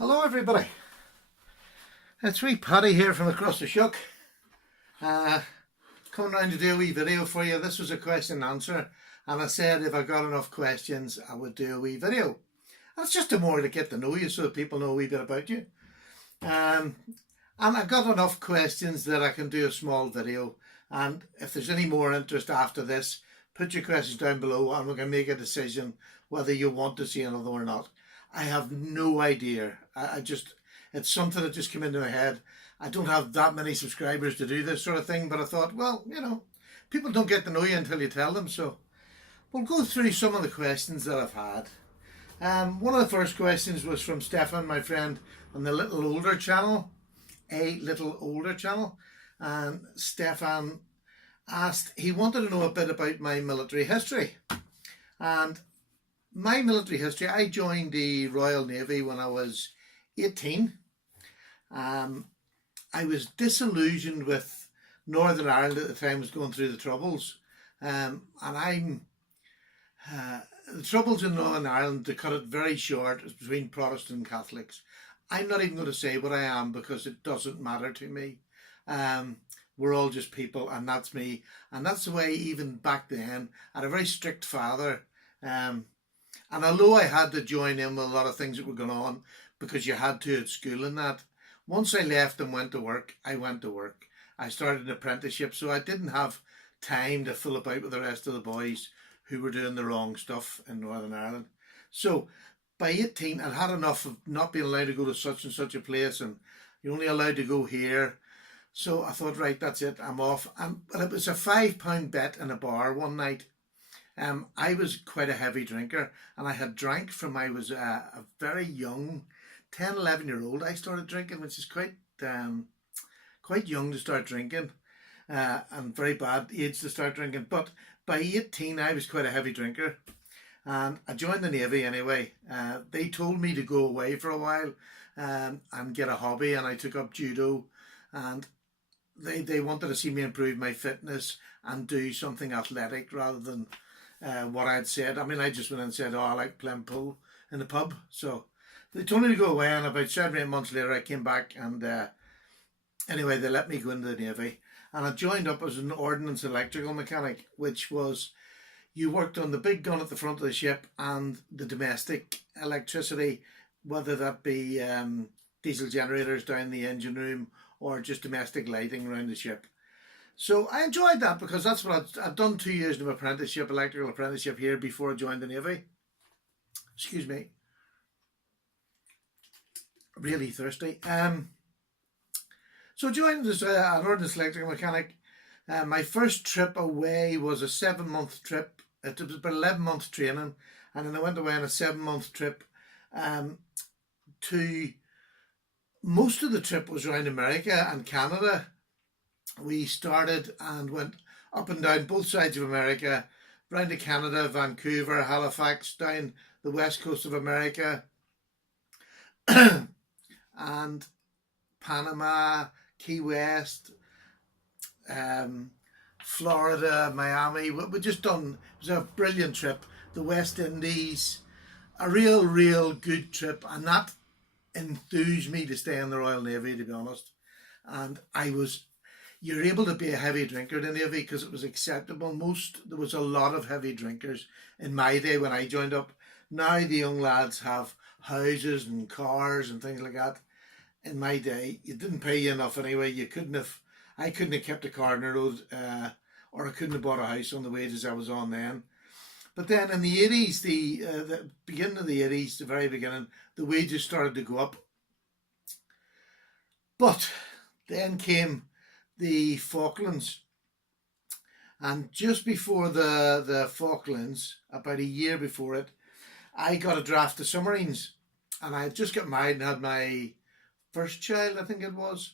Hello everybody, it's wee Paddy here from across the shuck, coming round to do a wee video for you. This was a question and answer, and I said if I got enough questions I would do a wee video. That's just a more to get to know you so that people know a wee bit about you. And I got enough questions that I can do a small video, and if there's any more interest after this, put your questions down below and we can make a decision whether you want to see another or not. I have no idea. It's something that just came into my head. I don't have that many subscribers to do this sort of thing, but I thought, well, people don't get to know you until you tell them. So we'll go through some of the questions that I've had. One of the first questions was from Stefan, my friend, on the Little Older channel, and Stefan asked, he wanted to know a bit about my military history. And my military history, I joined the Royal Navy when I was 18. I was disillusioned with Northern Ireland at the time. I was going through the Troubles. The Troubles in Northern Ireland, to cut it very short, is between Protestant and Catholics. I'm not even going to say what I am because it doesn't matter to me. We're all just people, and that's me. And that's the way even back then. I had a very strict father. And although I had to join in with a lot of things that were going on because you had to at school and that, once I left and went to work, I went to work. I started an apprenticeship, so I didn't have time to fool about with the rest of the boys who were doing the wrong stuff in Northern Ireland. So by 18, I'd had enough of not being allowed to go to such and such a place, and you're only allowed to go here. So I thought, right, that's it, I'm off. And it was a £5 bet in a bar one night. I was quite a heavy drinker, and I had drank from I was a very young 10, 11-year-old. I started drinking, which is quite young to start drinking, and very bad age to start drinking. But by 18, I was quite a heavy drinker, and I joined the Navy anyway. They told me to go away for a while and get a hobby, and I took up judo, and they wanted to see me improve my fitness and do something athletic rather than what I'd said. I mean, I just went and said, oh, I like playing pool in the pub. So they told me to go away, and about 7 or 8 months later I came back, and anyway, they let me go into the Navy, and I joined up as an ordnance electrical mechanic, which was you worked on the big gun at the front of the ship and the domestic electricity, whether that be diesel generators down the engine room or just domestic lighting around the ship. So I enjoyed that because that's what I'd done 2 years of apprenticeship, electrical apprenticeship here before I joined the Navy. Excuse me. Really thirsty. So I joined as an ordnance electrical mechanic. My first trip away was a 7-month trip. It was about 11 months training, and then I went away on a 7-month trip. Most of the trip was around America and Canada. We started and went up and down both sides of America, round to Canada, Vancouver, Halifax, down the west coast of America, and Panama, Key West, Florida, Miami. We just done, it was a brilliant trip. The West Indies, a real good trip, and that enthused me to stay in the Royal Navy, to be honest. And you're able to be a heavy drinker in the Navy because it was acceptable. There was a lot of heavy drinkers in my day when I joined up. Now the young lads have houses and cars and things like that. In my day, you didn't pay you enough anyway. I couldn't have kept a car on the road, or I couldn't have bought a house on the wages I was on then. But then in the 80s, the beginning of the 80s, the very beginning, the wages started to go up. But then came the Falklands, and just before the Falklands, about a year before it, I got a draft to submarines, and I had just got married and had my first child, I think it was.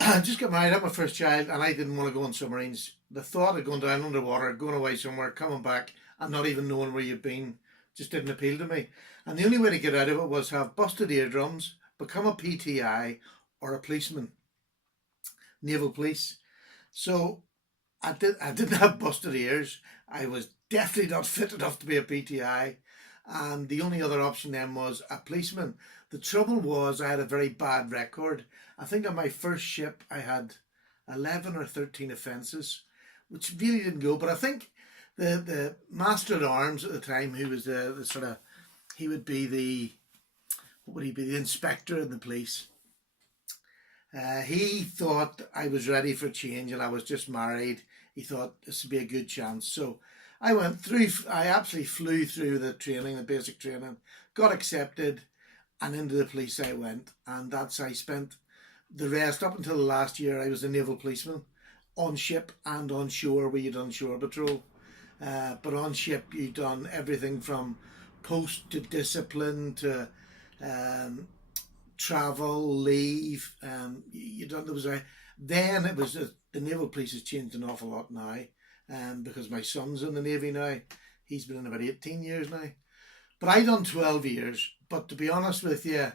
I just got married, had my first child, and I didn't want to go on submarines. The thought of going down underwater, going away somewhere, coming back, and not even knowing where you've been just didn't appeal to me. And the only way to get out of it was have busted eardrums, become a PTI or a policeman. Naval police. So I didn't have busted ears. I was definitely not fit enough to be a PTI, and the only other option then was a policeman. The trouble was I had a very bad record. I think on my first ship I had 11 or 13 offences, which really didn't go. But I think the master at arms at the time, who was the sort of, he would be the, what would he be, the inspector in the police. He thought I was ready for change and I was just married. He thought this would be a good chance. So I went through, I absolutely flew through the training, the basic training, got accepted, and into the police I went. And that's how I spent the rest, up until the last year. I was a naval policeman on ship and on shore, where you done shore patrol. But on ship you done everything from post to discipline to travel, leave. You done, there was a, then it was the naval police has changed an awful lot now, because my son's in the Navy now. He's been in about 18 years now. But I done 12 years. But to be honest with you,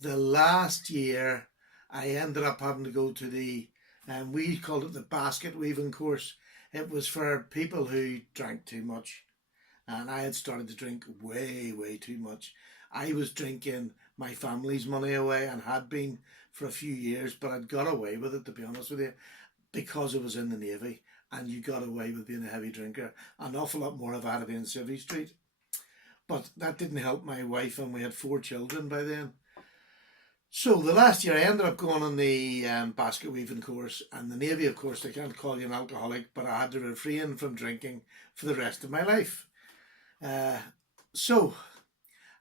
the last year I ended up having to go to the, we called it the basket weaving course. It was for people who drank too much. And I had started to drink way, way too much. I was drinking my family's money away, and had been for a few years, but I'd got away with it, to be honest with you, because I was in the Navy, and you got away with being a heavy drinker. An awful lot more if I had been in Civvy Street. But that didn't help my wife, and we had 4 children by then. So the last year I ended up going on the basket weaving course, and the Navy, of course, they can't call you an alcoholic, but I had to refrain from drinking for the rest of my life. So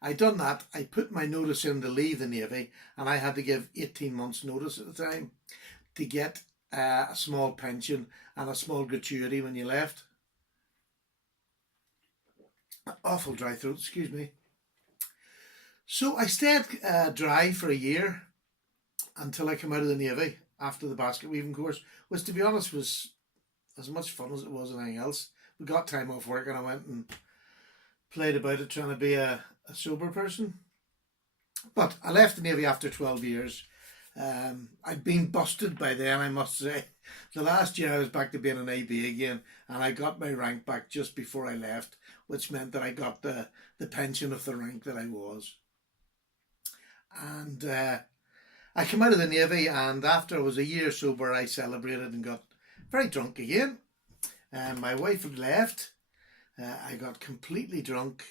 I done that. I put my notice in to leave the Navy, and I had to give 18 months notice at the time to get a small pension and a small gratuity when you left. Awful dry throat, excuse me. So I stayed dry for a year until I came out of the Navy after the basket weaving course, which, to be honest, was as much fun as it was anything else. We got time off work and I went and played about it, trying to be a sober person. But I left the Navy after 12 years. I'd been busted by then, I must say. The last year I was back to being an AB again, and I got my rank back just before I left, which meant that I got the pension of the rank that I was. And I came out of the Navy, and after I was a year sober, I celebrated and got very drunk again. My wife had left. I got completely drunk,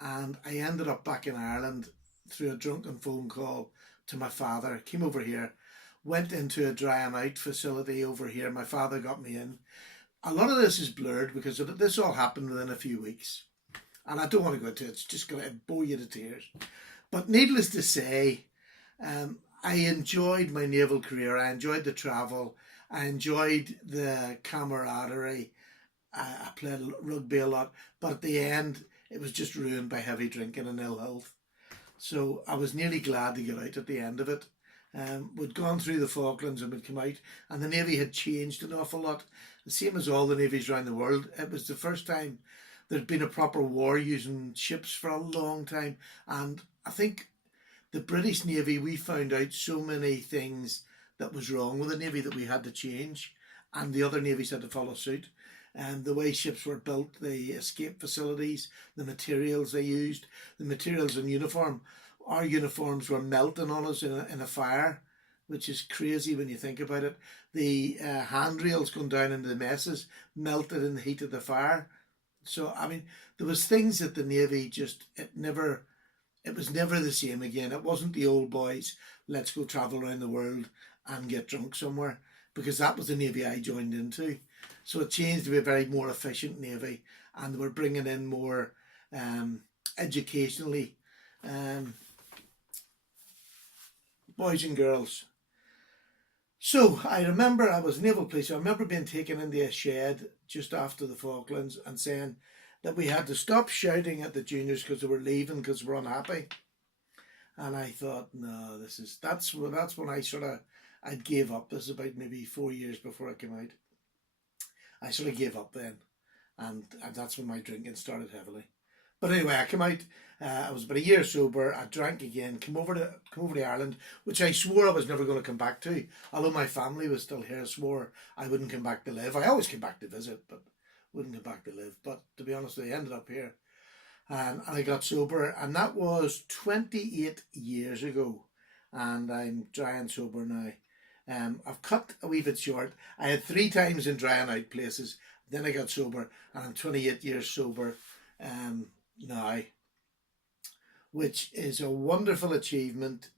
and I ended up back in Ireland through a drunken phone call to my father. Came over here, went into a dry and out facility over here. My father got me in. A lot of this is blurred because this all happened within a few weeks, and I don't want to go into it. It's just going to bore you to tears. But needless to say, I enjoyed my naval career. I enjoyed the travel. I enjoyed the camaraderie. I played rugby a lot, but at the end, it was just ruined by heavy drinking and ill health. So I was nearly glad to get out at the end of it. We'd gone through the Falklands and we'd come out, and the Navy had changed an awful lot. The same as all the navies around the world. It was the first time there'd been a proper war using ships for a long time. And I think the British Navy, we found out so many things that was wrong with the Navy that we had to change, and the other navies had to follow suit. And the way ships were built, the escape facilities, the materials they used, the materials in uniform. Our uniforms were melting on us in a fire, which is crazy when you think about it. The handrails going down into the messes melted in the heat of the fire. So, I mean, there was things that the Navy just, it was never the same again. It wasn't the old boys, let's go travel around the world and get drunk somewhere, because that was the Navy I joined into. So it changed to be a very more efficient Navy, and we're bringing in more educationally boys and girls. So I remember I was naval police. I remember being taken into a shed just after the Falklands and saying that we had to stop shouting at the juniors because they were leaving because we're unhappy. And I thought, no, that's when I gave up. This is about maybe 4 years before I came out. I sort of gave up then, and that's when my drinking started heavily. But anyway, I came out. I was about a year sober. I drank again. Came over to Ireland, which I swore I was never going to come back to. Although my family was still here, I swore I wouldn't come back to live. I always came back to visit, but wouldn't come back to live. But to be honest, I ended up here. and I got sober, and that was 28 years ago, and I'm dry and sober now. I've cut a wee bit short. I had 3 times in drying out places, then I got sober, and I'm 28 years sober now, which is a wonderful achievement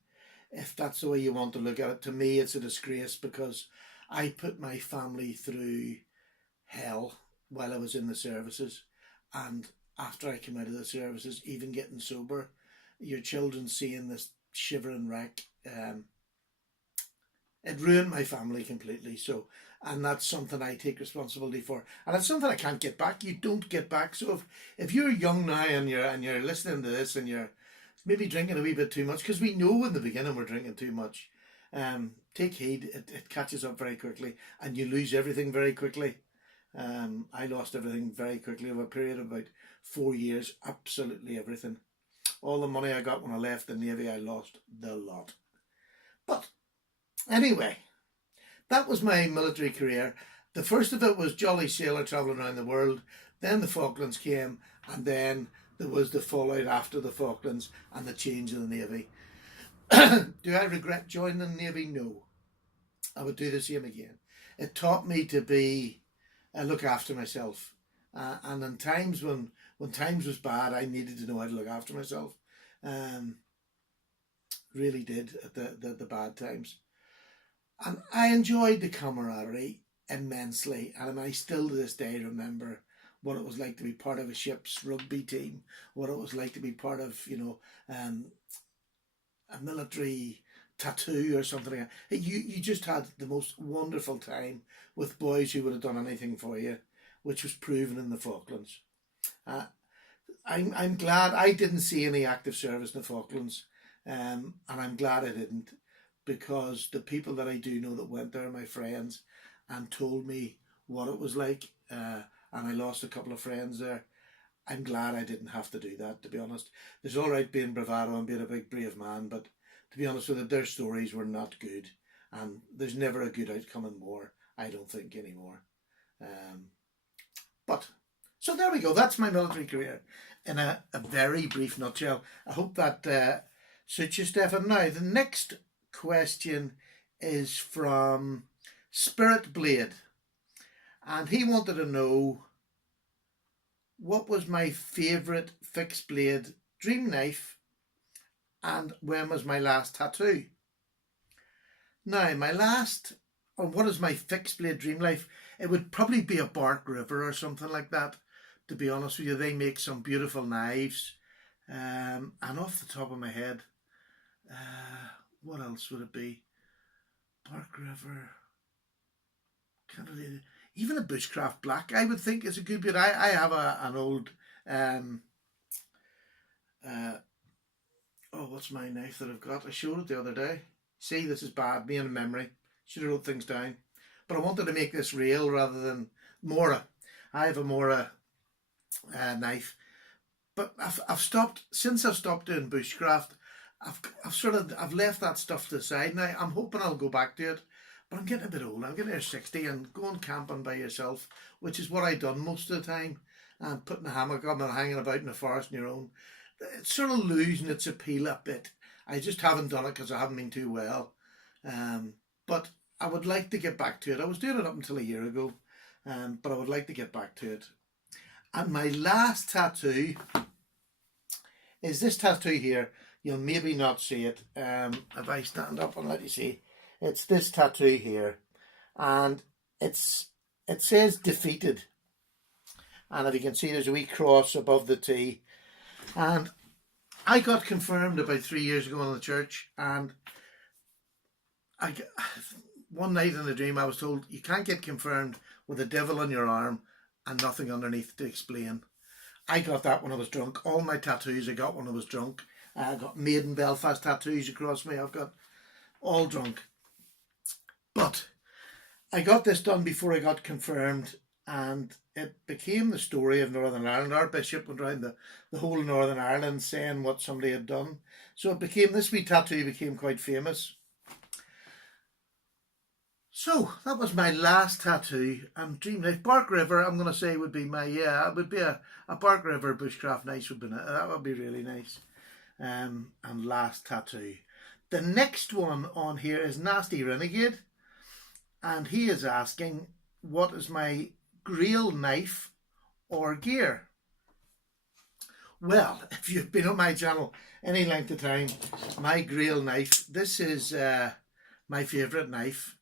if that's the way you want to look at it. To me, it's a disgrace because I put my family through hell while I was in the services, and after I came out of the services, even getting sober, your children seeing this shivering wreck, it ruined my family completely. So, and that's something I take responsibility for, and it's something I can't get back. You don't get back. So if you're young now and you're listening to this and you're maybe drinking a wee bit too much, because we know in the beginning we're drinking too much, take heed. It catches up very quickly, and you lose everything very quickly. I lost everything very quickly over a period of about 4 years. Absolutely everything. All the money I got when I left the Navy, I lost the lot. But anyway, that was my military career. The first of it was jolly sailor travelling around the world. Then the Falklands came, and then there was the fallout after the Falklands and the change in the Navy. Do I regret joining the Navy? No. I would do the same again. It taught me to be look after myself, and in times when times was bad, I needed to know how to look after myself. Really did at the bad times, and I enjoyed the camaraderie immensely. And I still to this day remember what it was like to be part of a ship's rugby team, what it was like to be part of a military tattoo or something like that. You just had the most wonderful time with boys who would have done anything for you, which was proven in the Falklands. I'm glad I didn't see any active service in the Falklands, and I'm glad I didn't, because the people that I do know that went there are my friends and told me what it was like, and I lost a couple of friends there. I'm glad I didn't have to do that, to be honest. There's all right being bravado and being a big brave man, but to be honest with you, their stories were not good, and there's never a good outcome in war, I don't think, anymore. But so there we go. That's my military career in a very brief nutshell. I hope that suits you, Stefan. Now, the next question is from Spirit Blade, and he wanted to know what was my favourite fixed blade dream knife and when was my last tattoo. Now, what is my fixed blade dream knife? It would probably be a Bark River or something like that, to be honest with you. They make some beautiful knives. And off the top of my head, what else would it be? Bark River. Even a Bushcraft Black, I would think, is a good bit. I have an old what's my knife that I've got? I showed it the other day. See, this is bad, me and memory. Should have wrote things down. But I wanted to make this real rather than Mora. I have a Mora knife. But I've stopped, since I've stopped doing Bushcraft, I've left that stuff to the side. Now, I'm hoping I'll go back to it. But I'm getting a bit old. I'm getting near 60, and going camping by yourself, which is what I've done most of the time, and putting a hammock up and hanging about in the forest on your own, it's sort of losing its appeal a bit. I just haven't done it because I haven't been too well. But I would like to get back to it. I was doing it up until a year ago, but I would like to get back to it. And my last tattoo is this tattoo here. You'll maybe not see it. If I stand up and let you see, it's this tattoo here, and it says defeated. And if you can see, there's a wee cross above the T. And I got confirmed about 3 years ago in the church, and one night in a dream I was told you can't get confirmed with a devil on your arm and nothing underneath to explain. I got that when I was drunk. All my tattoos I got when I was drunk. I got Made in Belfast tattoos across me. I've got all drunk. But I got this done before I got confirmed, and it became the story of Northern Ireland. Our bishop went around the whole of Northern Ireland saying what somebody had done. So it became, this wee tattoo became quite famous. So that was my last tattoo. Dream knife. Bark River, I'm going to say would be my, yeah, it would be a Bark River Bushcraft knife would be, that would be really nice. And last tattoo. The next one on here is Nasty Renegade, and he is asking, what is my grill knife or gear? Well, if you've been on my channel any length of time, my grill knife, this is my favourite knife,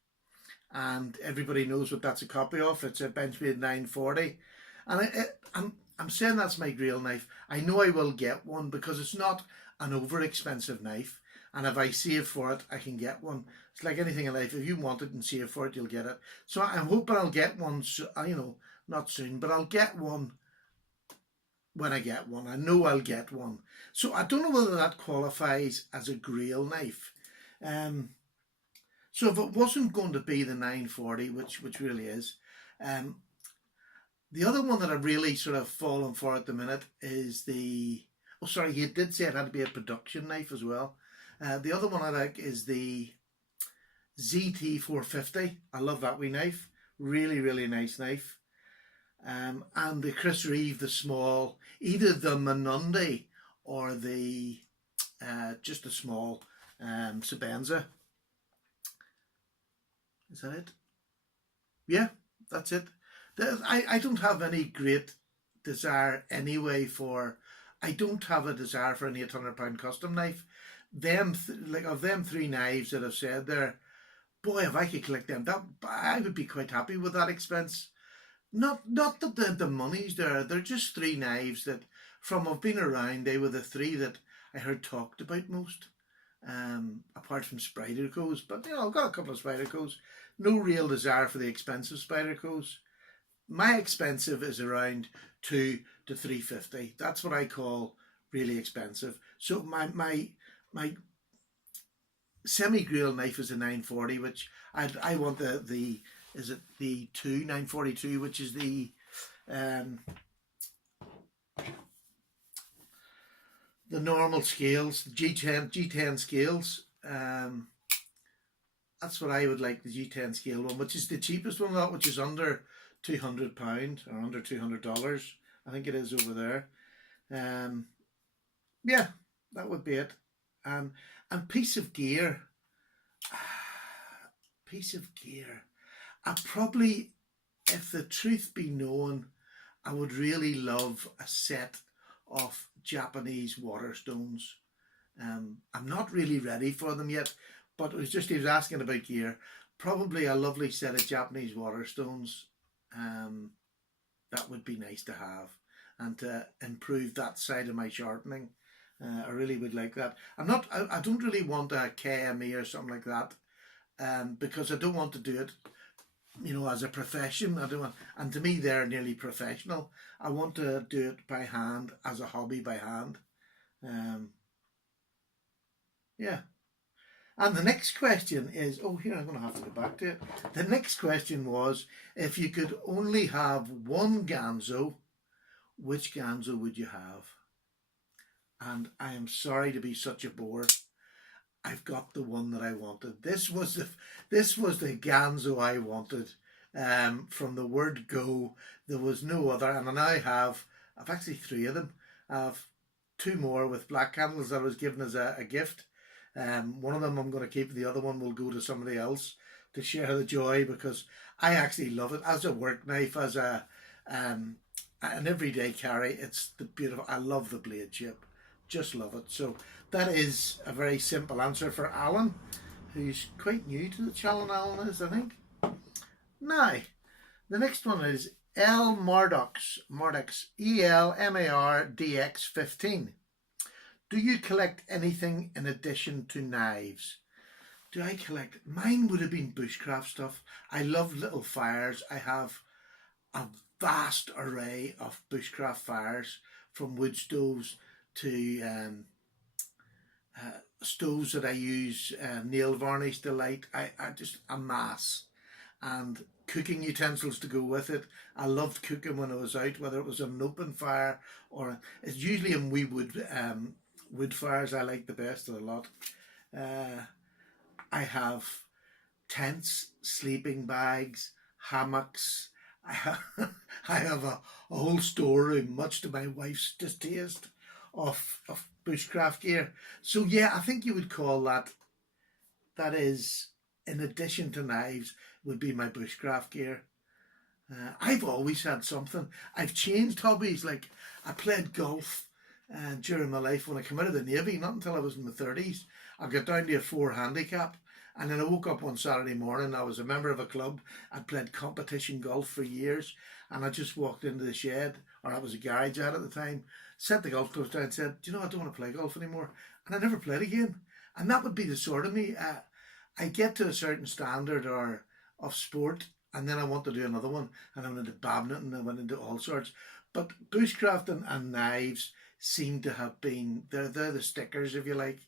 and everybody knows what that's a copy of. It's a Benchmade 940, and I'm saying that's my grill knife. I know I will get one because it's not an over expensive knife, and if I save for it I can get one. It's like anything in life, if you want it and save for it, you'll get it. So I'm hoping I'll get one, you know, not soon, but I'll get one when I get one. I know I'll get one. So I don't know whether that qualifies as a grill knife. So if it wasn't going to be the 940, which really is, the other one that I've really sort of fallen for at the minute is the, oh sorry, you did say it had to be a production knife as well. The other one I like is the ZT450. I love that wee knife. Really, really nice knife. And the Chris Reeve, the small, either the Menundi or the just a small Sabenza. Is that it? Yeah, that's it. I don't have any great desire anyway for, I don't have a desire for an £800 custom knife. Like of them three knives that I've said there, boy, if I could collect them, that I would be quite happy with that expense. Not that the money's there. They're just three knives that, from I've been around, they were the three that I heard talked about most. Apart from Spyderco's, but you know, I've got a couple of Spyderco's. No real desire for the expensive Spyderco's. My expensive is around 2 to 350. That's what I call really expensive. So my semi-grill knife is a 940, which I want the is it the 942, which is the normal scales, the G10 scales. That's what I would like, the G10 scale one, which is the cheapest one, which is under £200 or under $200. I think it is over there. Yeah, that would be it. And piece of gear. Piece of gear. I probably, if the truth be known, I would really love a set of Japanese waterstones. I'm not really ready for them yet, but it was just, he was asking about gear. Probably a lovely set of Japanese waterstones. That would be nice to have, and to improve that side of my sharpening. I really would like that. I don't really want a KME or something like that, because I don't want to do it, you know, as a profession. I don't want, and to me they're nearly professional. I want to do it by hand, as a hobby by hand. Yeah. And the next question is, oh, here, I'm going to have to go back to it. The next question was, if you could only have one Ganzo, which Ganzo would you have? And I am sorry to be such a bore. I've got the one that I wanted. This was the Ganzo I wanted. From the word go, there was no other, and I've actually three of them. I've two more with black candles that I was given as a gift. One of them I'm going to keep, the other one will go to somebody else to share the joy, because I actually love it as a work knife, as a an everyday carry. It's the beautiful, I love the blade shape, just love it. So that is a very simple answer for Alan, who's quite new to the channel. Alan is, I think. Now, the next one is L Mardux, ELMARDX 15. Do you collect anything in addition to knives? Do I collect? Mine would have been bushcraft stuff. I love little fires. I have a vast array of bushcraft fires, from wood stoves to stoves that I use nail varnish to light. I just a mass. And cooking utensils to go with it. I loved cooking when I was out, whether it was an open fire or it's usually in wee wood fires I like the best of the lot. I have tents, sleeping bags, hammocks. I have, I have a whole storeroom, much to my wife's distaste, of bushcraft gear. So yeah, I think you would call that is, in addition to knives, would be my bushcraft gear. I've always had something. I've changed hobbies. Like I played golf during my life when I came out of the Navy, not until I was in my 30s. I got down to a 4 handicap. And then I woke up one Saturday morning. I was a member of a club. I'd played competition golf for years. And I just walked into the shed, or it was a garage I had at the time, set the golf clubs down and said, "Do you know, I don't want to play golf anymore." And I never played again. And that would be the sort of me. I get to a certain standard or of sport, and then I want to do another one. And I went into badminton, I went into all sorts. But bushcraft and knives seem to have been, they're the stickers, if you like.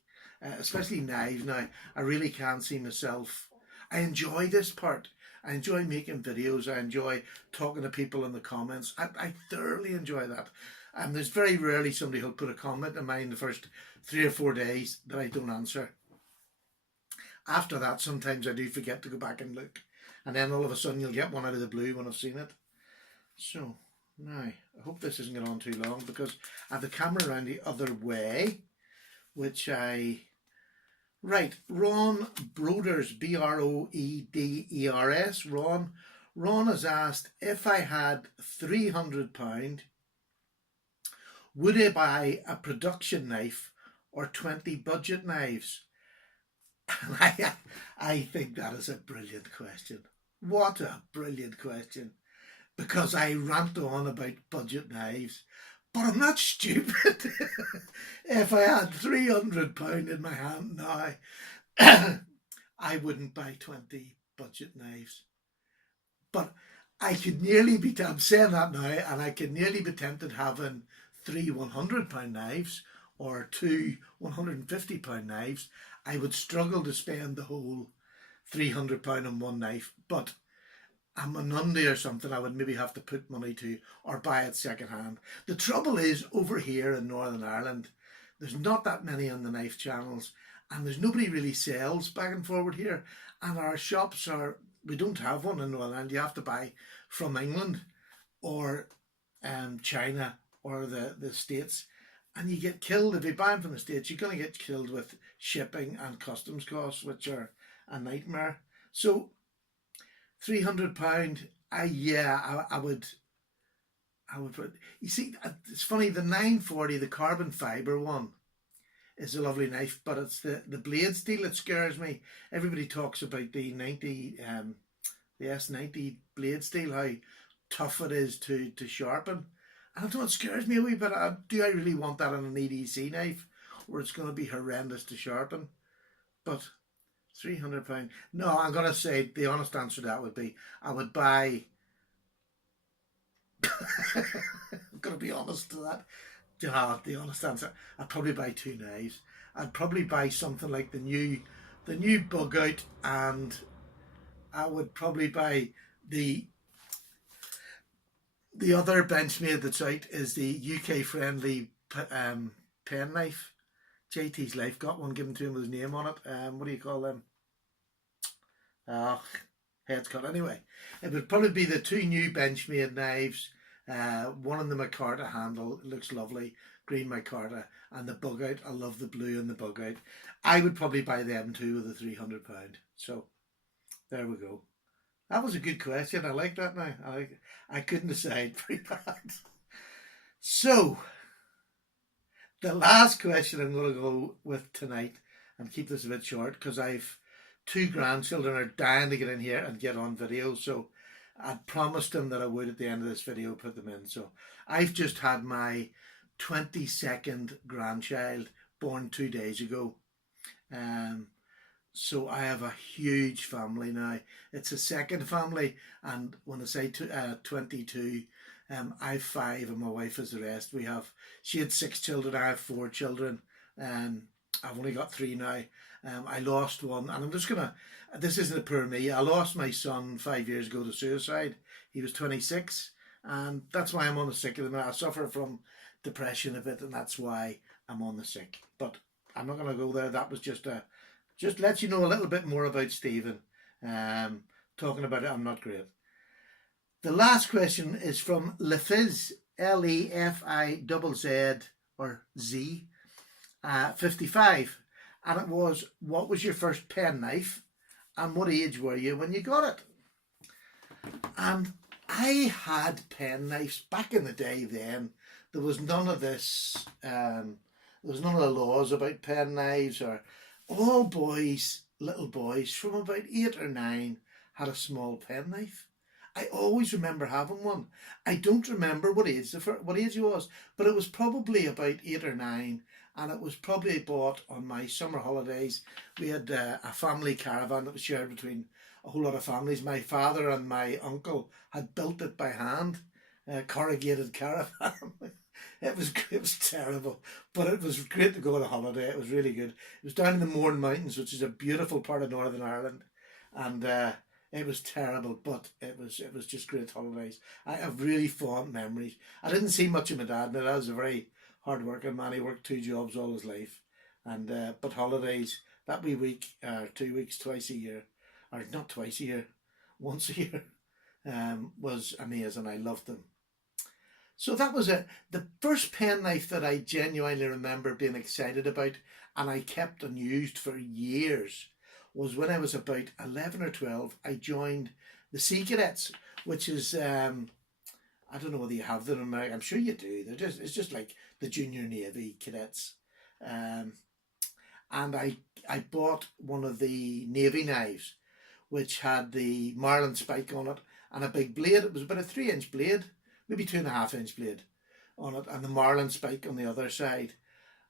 Especially knives now. I really can't see myself. I enjoy this part. I enjoy making videos. I enjoy talking to people in the comments. I thoroughly enjoy that. And there's very rarely somebody who'll put a comment in mine the first 3 or 4 days that I don't answer. After that, sometimes I do forget to go back and look. And then all of a sudden you'll get one out of the blue when I've seen it. So, now, I hope this isn't going on too long, because I have the camera around the other way, which right, Ron Broders, Broeders, Ron has asked, if I had £300, would I buy a production knife or 20 budget knives? I think that is a brilliant question. What a brilliant question. Because I rant on about budget knives, but I'm not stupid. If I had £300 in my hand now, I wouldn't buy 20 budget knives. But I could nearly be, I'm saying that now, and I could nearly be tempted having 3 £100 knives or 2 £150 knives. I would struggle to spend the whole £300 on one knife, but I'm an Monday or something I would maybe have to put money to, or buy it second hand. The trouble is, over here in Northern Ireland, there's not that many on the knife channels, and there's nobody really sells back and forward here. And our shops are, we don't have one in Northern Ireland. You have to buy from England or China or the States. And you get killed if you buy them from the States. You're going to get killed with shipping and customs costs, which are a nightmare. So £300, I would put. You see, it's funny. The 940, the carbon fibre one, is a lovely knife, but it's the blade steel that scares me. Everybody talks about the the S90 blade steel, how tough it is to sharpen. And that's what scares me a wee bit. Do I really want that on an EDC knife, where it's going to be horrendous to sharpen? But £300. No, I'm going to say the honest answer to that would be I would buy. I'm going to be honest to that. The honest answer, I'd probably buy 2 knives. I'd probably buy something like the new bug out, and I would probably buy the other Benchmade that's out is the UK friendly pen knife. JT's Life got one given to him with his name on it. What do you call them? Heads cut. Anyway, it would probably be the 2 new Benchmade knives. One on the micarta handle, it looks lovely, green micarta, and the bug out. I love the blue and the bug out. I would probably buy them too with the £300. So there we go. That was a good question. I like that now. I couldn't decide. Pretty bad. So the last question I'm going to go with tonight, and keep this a bit short, because I've 2 grandchildren are dying to get in here and get on video. So I'd promised them that I would at the end of this video put them in. So I've just had my 22nd grandchild born 2 days ago. So I have a huge family now. It's a second family, and when I say 22, I've 5 and my wife is the rest. She had 6 children, I have 4 children. I've only got 3 now. I lost one, and I'm just gonna, this isn't a poor me. I lost my son 5 years ago to suicide. He was 26, and that's why I'm on the sick at the minute. I suffer from depression a bit, and that's why I'm on the sick. But I'm not gonna go there. That was just lets you know a little bit more about Stephen. Talking about it, I'm not great. The last question is from Lefiz, Lefizz or Z, 55. And it was, what was your first pen knife and what age were you when you got it? And I had pen knives back in the day then. There was none of this, there was none of the laws about pen knives, or all boys, little boys from about 8 or 9 had a small pen knife. I always remember having one. I don't remember what age it was, but it was probably about 8 or 9, and it was probably bought on my summer holidays. We had a family caravan that was shared between a whole lot of families. My father and my uncle had built it by hand, a corrugated caravan. It was terrible, but it was great to go on a holiday. It was really good. It was down in the Mourne Mountains, which is a beautiful part of Northern Ireland, and it was terrible, but it was just great holidays. I have really fond memories. I didn't see much of my dad. My dad was a very hard working man. He worked 2 jobs all his life, and but holidays, that wee week, 2 weeks, twice a year, or not twice a year, once a year, was amazing. I loved them. So that was it. The first pen knife that I genuinely remember being excited about, and I kept and used for years, was when I was about 11 or 12. I joined the Sea Cadets, which is, I don't know whether you have them in America. I'm sure you do. It's just like the Junior Navy cadets. And I bought one of the Navy knives, which had the marlin spike on it and a big blade. It was about a 3-inch blade, maybe 2.5-inch blade on it, and the marlin spike on the other side.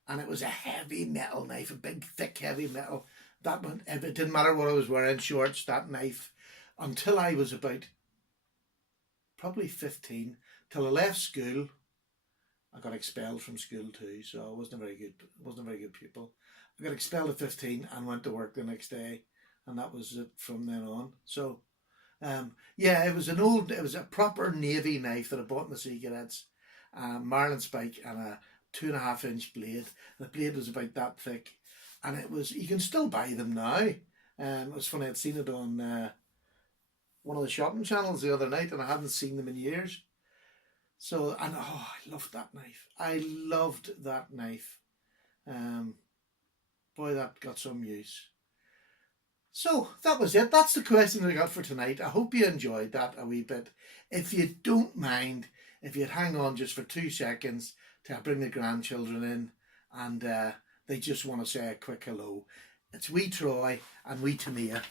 And it was a heavy metal knife, a big, thick, heavy metal. That one, it didn't matter what I was wearing, shorts, that knife, until I was about probably 15, till I left school. I got expelled from school too, so I wasn't a very good pupil. I got expelled at 15 and went to work the next day, and that was it from then on. So, yeah, it was a proper Navy knife that I bought in the Sea Cadets, marlin spike and a 2.5-inch blade. The blade was about that thick, and it was, you can still buy them now. It was funny, I'd seen it on one of the shopping channels the other night, and I hadn't seen them in years. So, and oh, I loved that knife. I loved that knife. Boy, that got some use. So that was it. That's the question I got for tonight. I hope you enjoyed that a wee bit. If you don't mind, if you'd hang on just for 2 seconds to bring the grandchildren in, and they just want to say a quick hello. It's wee Troy and wee Tamia.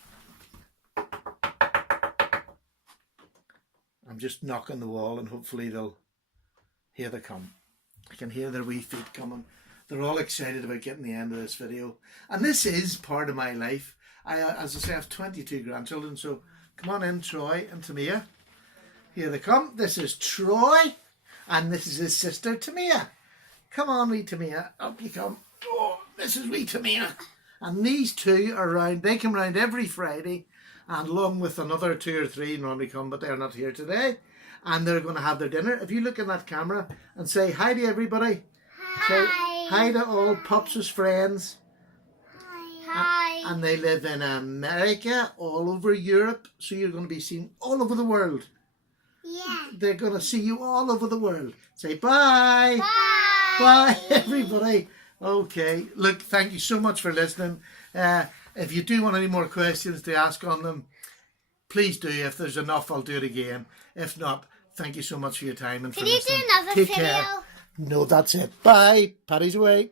I'm just knocking the wall, and hopefully here they come. I can hear their wee feet coming. They're all excited about getting the end of this video. And this is part of my life. As I say, I have 22 grandchildren, so come on in, Troy and Tamia. Here they come. This is Troy, and this is his sister, Tamia. Come on, wee Tamia. Up you come. Oh, this is wee Tamia. And these two are round. They come round every Friday, and along with another 2 or 3 normally come, but they're not here today. And they're going to have their dinner. If you look in that camera and say hi to everybody. Hi. Say hi to all Pops' friends. Hi. And they live in America, all over Europe. So you're going to be seen all over the world. Yeah. They're going to see you all over the world. Say bye. Bye. Bye, everybody. Okay. Look, thank you so much for listening. If you do want any more questions to ask on them, please do. If there's enough, I'll do it again. If not, thank you so much for your time and for Can you do listening. another Take video? care. No, that's it. Bye. Paddy's away.